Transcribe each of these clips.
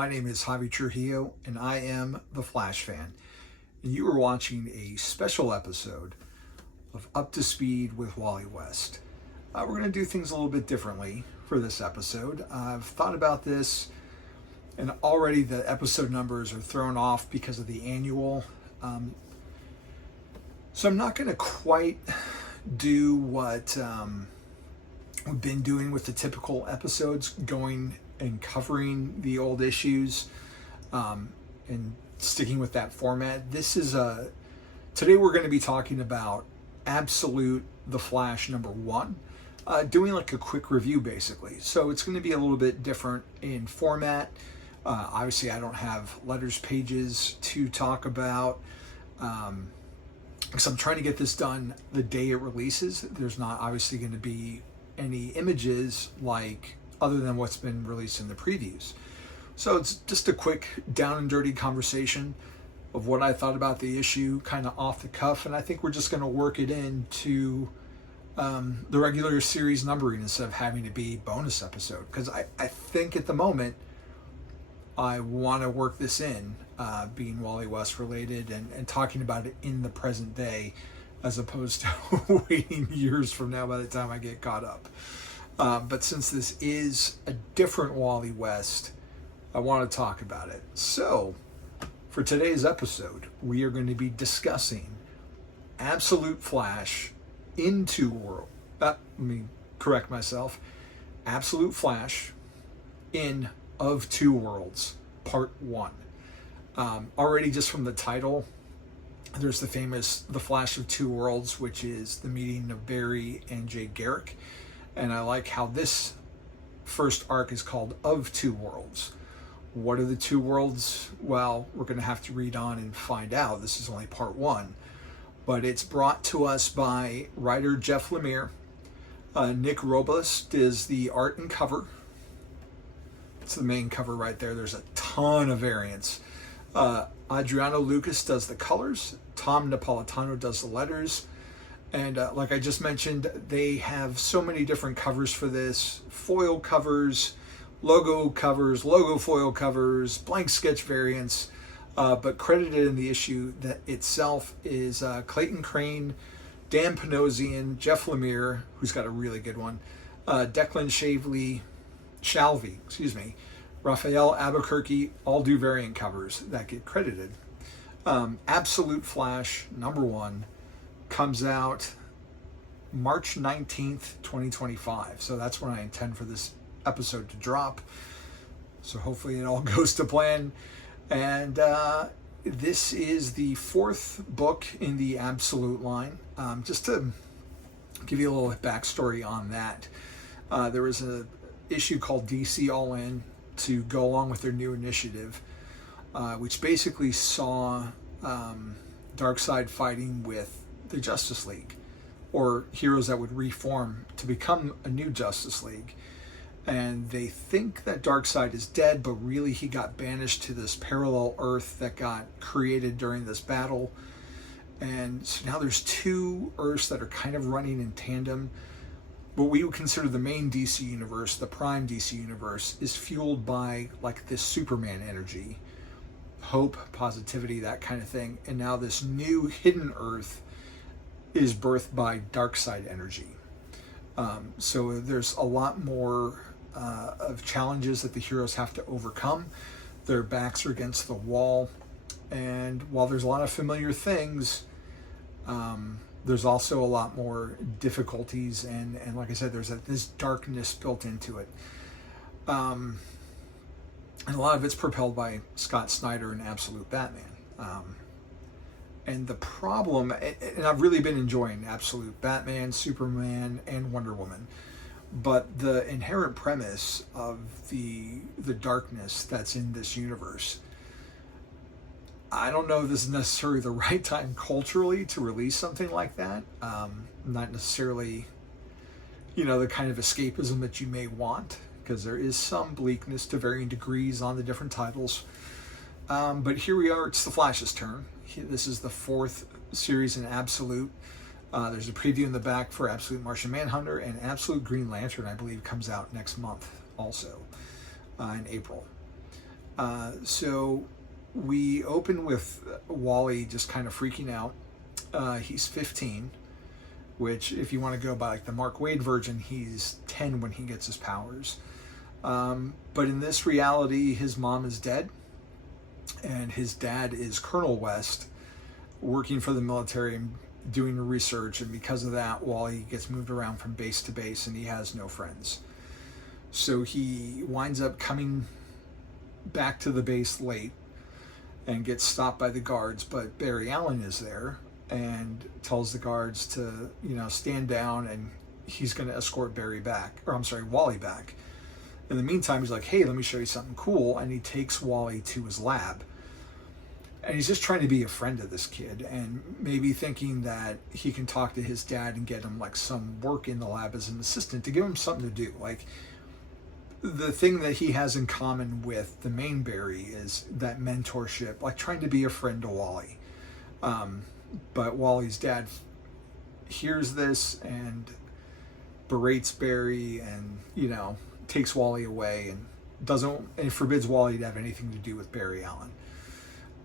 My name is Javi Trujillo, and I am the Flash fan. And you are watching a special episode of Up to Speed with Wally West. We're going to do things a little bit differently for this episode. I've thought about this, and already the episode numbers are thrown off because of the annual. So I'm not going to quite do what we've been doing with the typical episodes, going and covering the old issues and sticking with that format. Today we're going to be talking about Absolute The Flash #1, doing like a quick review basically. So it's going to be a little bit different in format. Obviously I don't have letters pages to talk about because I'm trying to get this done the day it releases. There's not obviously going to be any images like other than what's been released in the previews. So it's just a quick down and dirty conversation of what I thought about the issue, kind of off the cuff, and I think we're just going to work it into the regular series numbering instead of having to be bonus episode, because I think at the moment I want to work this in, being Wally West related and talking about it in the present day as opposed to waiting years from now by the time I get caught up. But since this is a different Wally West, I want to talk about it. So, for today's episode, we are going to be discussing Absolute Flash in Two Worlds. Let me correct myself. Absolute Flash in Of Two Worlds, Part 1. Already just from the title, there's the famous The Flash of Two Worlds, which is the meeting of Barry and Jay Garrick. And I like how this first arc is called Of Two Worlds. What are the two worlds? Well, we're going to have to read on and find out. This is only part 1. But it's brought to us by writer Jeff Lemire. Nick Robles does the art and cover. It's the main cover right there. There's a ton of variants. Adriano Lucas does the colors. Tom Napolitano does the letters. And like I just mentioned, they have so many different covers for this. Foil covers, logo foil covers, blank sketch variants. But credited in the issue that itself is Clayton Crane, Dan Panosian, Jeff Lemire, who's got a really good one, Declan Shalvey, Raphael Albuquerque, all do variant covers that get credited. Absolute Flash #1 comes out March 19th, 2025. So that's when I intend for this episode to drop. So hopefully it all goes to plan. And this is the 4th book in the Absolute line. Just to give you a little backstory on that, there was an issue called DC All In to go along with their new initiative, which basically saw Darkseid fighting with the Justice League, or heroes that would reform to become a new Justice League. And they think that Darkseid is dead, but really he got banished to this parallel Earth that got created during this battle. And so now there's 2 Earths that are kind of running in tandem. What we would consider the main DC universe, the prime DC universe, is fueled by like this Superman energy, hope, positivity, that kind of thing. And now this new hidden Earth is birthed by Darkseid energy. So there's a lot more of challenges that the heroes have to overcome. Their backs are against the wall. And while there's a lot of familiar things, there's also a lot more difficulties. And like I said, there's this darkness built into it. And a lot of it's propelled by Scott Snyder and Absolute Batman. And the problem, and I've really been enjoying Absolute Batman, Superman, and Wonder Woman, but the inherent premise of the darkness that's in this universe, I don't know if this is necessarily the right time culturally to release something like that. Not necessarily, the kind of escapism that you may want, because there is some bleakness to varying degrees on the different titles. But here we are, it's the Flash's turn. This is the 4th series in Absolute. There's a preview in the back for Absolute Martian Manhunter, and Absolute Green Lantern, I believe, comes out next month also, in April. So we open with Wally just kind of freaking out. He's 15, which, if you want to go by like the Mark Waid version, he's 10 when he gets his powers. But in this reality, his mom is dead, and his dad is Colonel West, working for the military and doing research. And because of that, Wally gets moved around from base to base, and he has no friends. So he winds up coming back to the base late and gets stopped by the guards, but Barry Allen is there and tells the guards to, stand down, and he's going to escort Wally back. In the meantime, he's like, hey, let me show you something cool. And he takes Wally to his lab. And he's just trying to be a friend of this kid, and maybe thinking that he can talk to his dad and get him like some work in the lab as an assistant to give him something to do. Like, the thing that he has in common with the main Barry is that mentorship, like trying to be a friend to Wally. But Wally's dad hears this and berates Barry, and takes Wally away, and forbids Wally to have anything to do with Barry Allen.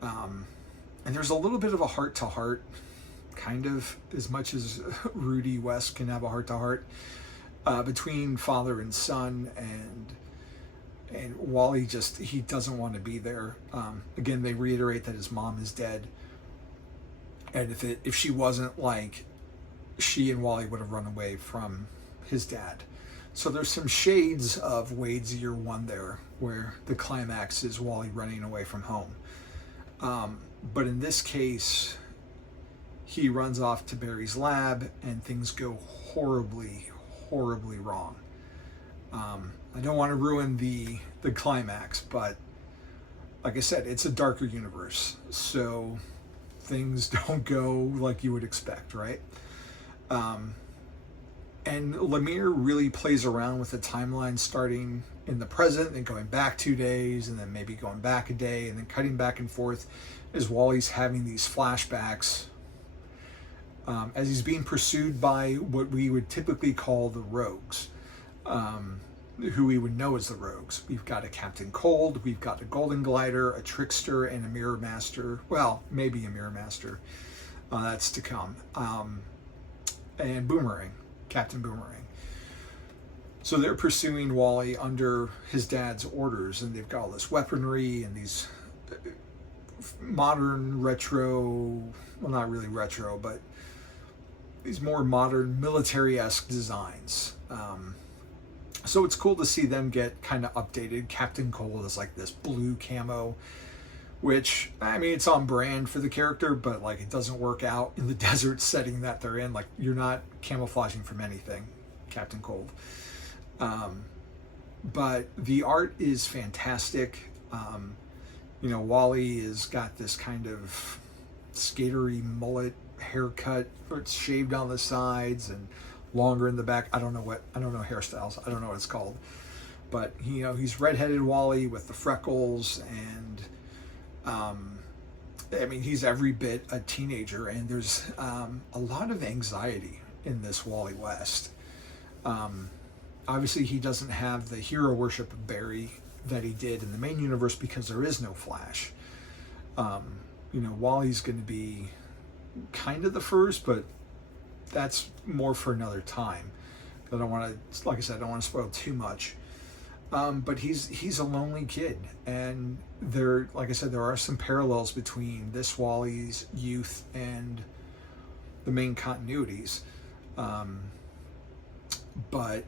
And there's a little bit of a heart-to-heart, kind of, as much as Rudy West can have a heart-to-heart, between father and son, and Wally he doesn't want to be there. Again, they reiterate that his mom is dead, and if she wasn't, like, she and Wally would have run away from his dad. So there's some shades of Wade's Year One there, where the climax is Wally running away from home. But in this case, he runs off to Barry's lab, and things go horribly, horribly wrong. I don't want to ruin the climax, but like I said, it's a darker universe, so things don't go like you would expect, right? And Lemire really plays around with the timeline, starting in the present and going back 2 days, and then maybe going back a day, and then cutting back and forth as Wally's having these flashbacks as he's being pursued by what we would typically call the rogues, who we would know as the rogues. We've got a Captain Cold, we've got a Golden Glider, a Trickster, and a Mirror Master. Well, maybe a Mirror Master. That's to come. And Boomerang. Captain Boomerang. So they're pursuing Wally under his dad's orders, and they've got all this weaponry and these modern retro, well, not really retro, but these more modern military-esque designs. So it's cool to see them get kind of updated. Captain Cold is like this blue camo, which, I mean, it's on brand for the character, but like it doesn't work out in the desert setting that they're in. Like, you're not camouflaging from anything, Captain Cold. But the art is fantastic. Wally has got this kind of skatery mullet haircut, or it's shaved on the sides and longer in the back. I don't know hairstyles. I don't know what it's called. But he's redheaded Wally with the freckles, and he's every bit a teenager, and there's a lot of anxiety in this Wally West. Obviously, he doesn't have the hero worship of Barry that he did in the main universe because there is no Flash. Wally's going to be kind of the first, but that's more for another time. I don't want to, like I said, I don't want to spoil too much. But he's a lonely kid, and like I said, there are some parallels between this Wally's youth and the main continuities. But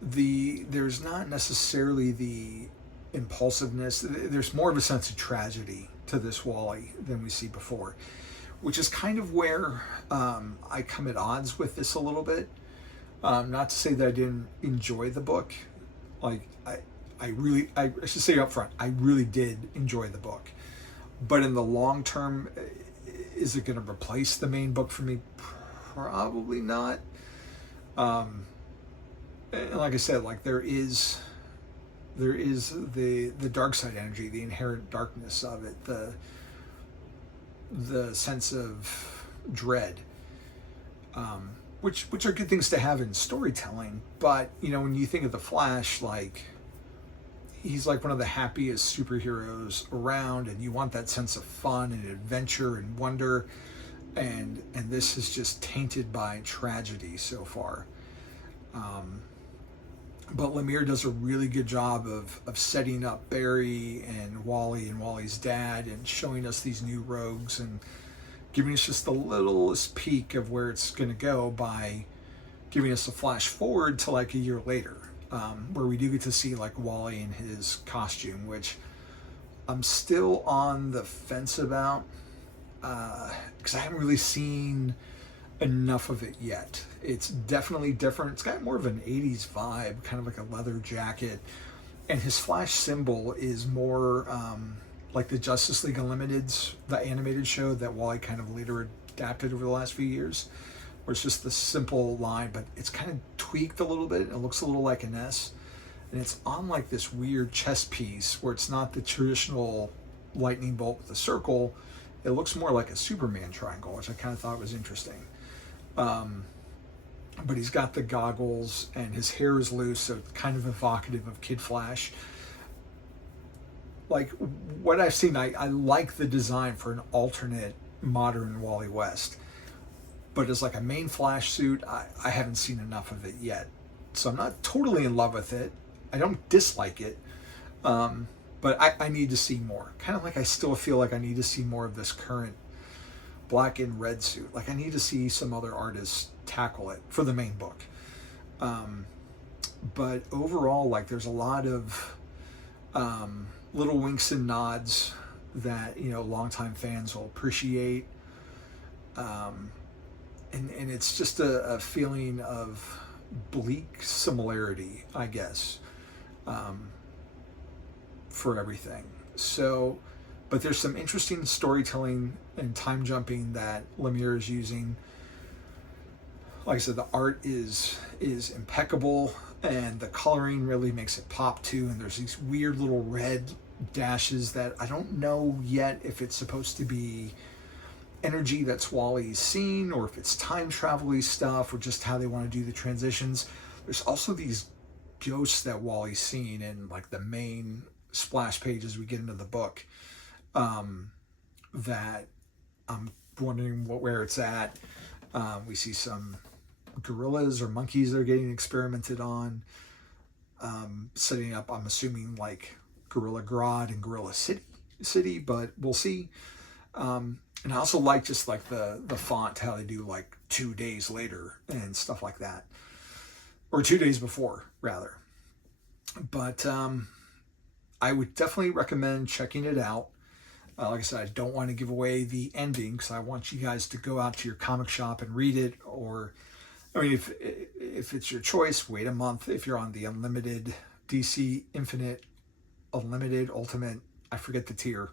there's not necessarily the impulsiveness. There's more of a sense of tragedy to this Wally than we see before, which is kind of where I come at odds with this a little bit. Not to say that I didn't enjoy the book. Like, I should say up front, I really did enjoy the book. But in the long term, is it going to replace the main book for me? Probably not. And like I said, like there is the dark side energy, the inherent darkness of it, the sense of dread, which are good things to have in storytelling. But when you think of the Flash, like he's like one of the happiest superheroes around, and you want that sense of fun and adventure and wonder, and this is just tainted by tragedy so far. But Lemire does a really good job of setting up Barry and Wally's dad, and showing us these new rogues and giving us just the littlest peek of where it's going to go by giving us a flash forward to like a year later, where we do get to see like Wally in his costume, which I'm still on the fence about, because I haven't really seen enough of it yet. It's definitely different. It's got more of an 80s vibe, kind of like a leather jacket, and his Flash symbol is more like the Justice League Unlimited's, the animated show that Wally kind of later adapted over the last few years, where it's just the simple line, but it's kind of tweaked a little bit, and it looks a little like an S, and it's on like this weird chess piece where it's not the traditional lightning bolt with a circle. It looks more like a Superman triangle, which I kind of thought was interesting. But he's got the goggles, and his hair is loose, so it's kind of evocative of Kid Flash. Like, what I've seen, I like the design for an alternate modern Wally West. But as like a main Flash suit, I haven't seen enough of it yet. So I'm not totally in love with it. I don't dislike it. But I need to see more. Kind of like I still feel like I need to see more of this current black and red suit. Like, I need to see some other artists tackle it for the main book. But overall, like, there's a lot of little winks and nods that, you know, longtime fans will appreciate. And it's just a feeling of bleak similarity, I guess, for everything. So, but there's some interesting storytelling and time jumping that Lemire is using. Like I said, the art is impeccable, and the coloring really makes it pop too. And there's these weird little red dashes that I don't know yet if it's supposed to be energy that's Wally's seen, or if it's time travel-y stuff, or just how they want to do the transitions. There's also these ghosts that Wally's seen in like the main splash page as we get into the book, that I'm wondering where it's at. We see some gorillas or monkeys that are getting experimented on, setting up, I'm assuming, like Gorilla Grodd and Gorilla City, but we'll see. And I also like just like the font, how they do like 2 days later and stuff like that, or 2 days before rather. But I would definitely recommend checking it out. Like I said, I don't want to give away the ending because I want you guys to go out to your comic shop and read it. Or, I mean, if it's your choice, wait a month. If you're on the Unlimited, DC Infinite, Unlimited, Ultimate, I forget the tier,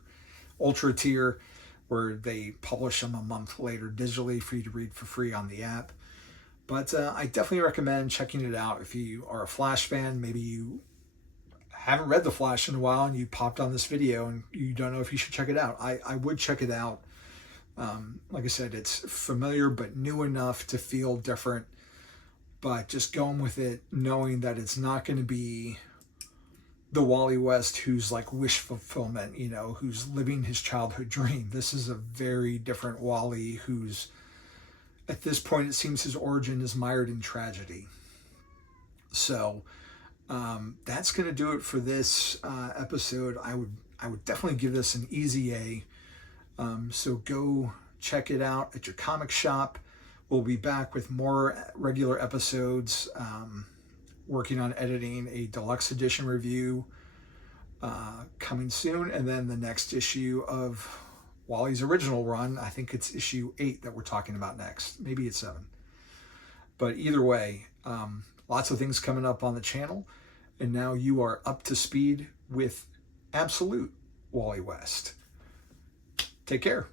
Ultra tier, where they publish them a month later digitally for you to read for free on the app. But I definitely recommend checking it out. If you are a Flash fan, maybe you haven't read The Flash in a while and you popped on this video and you don't know if you should check it out, I would check it out. Like I said, it's familiar but new enough to feel different, but just going with it, knowing that it's not going to be the Wally West who's like wish fulfillment, you know, who's living his childhood dream. This is a very different Wally who's, at this point, it seems his origin is mired in tragedy. So that's going to do it for this episode. I would definitely give this an easy A. So go check it out at your comic shop. We'll be back with more regular episodes, working on editing a deluxe edition review coming soon, and then the next issue of Wally's original run. I think it's issue 8 that we're talking about next. Maybe it's 7. But either way, lots of things coming up on the channel, and now you are up to speed with absolute Wally West. Take care.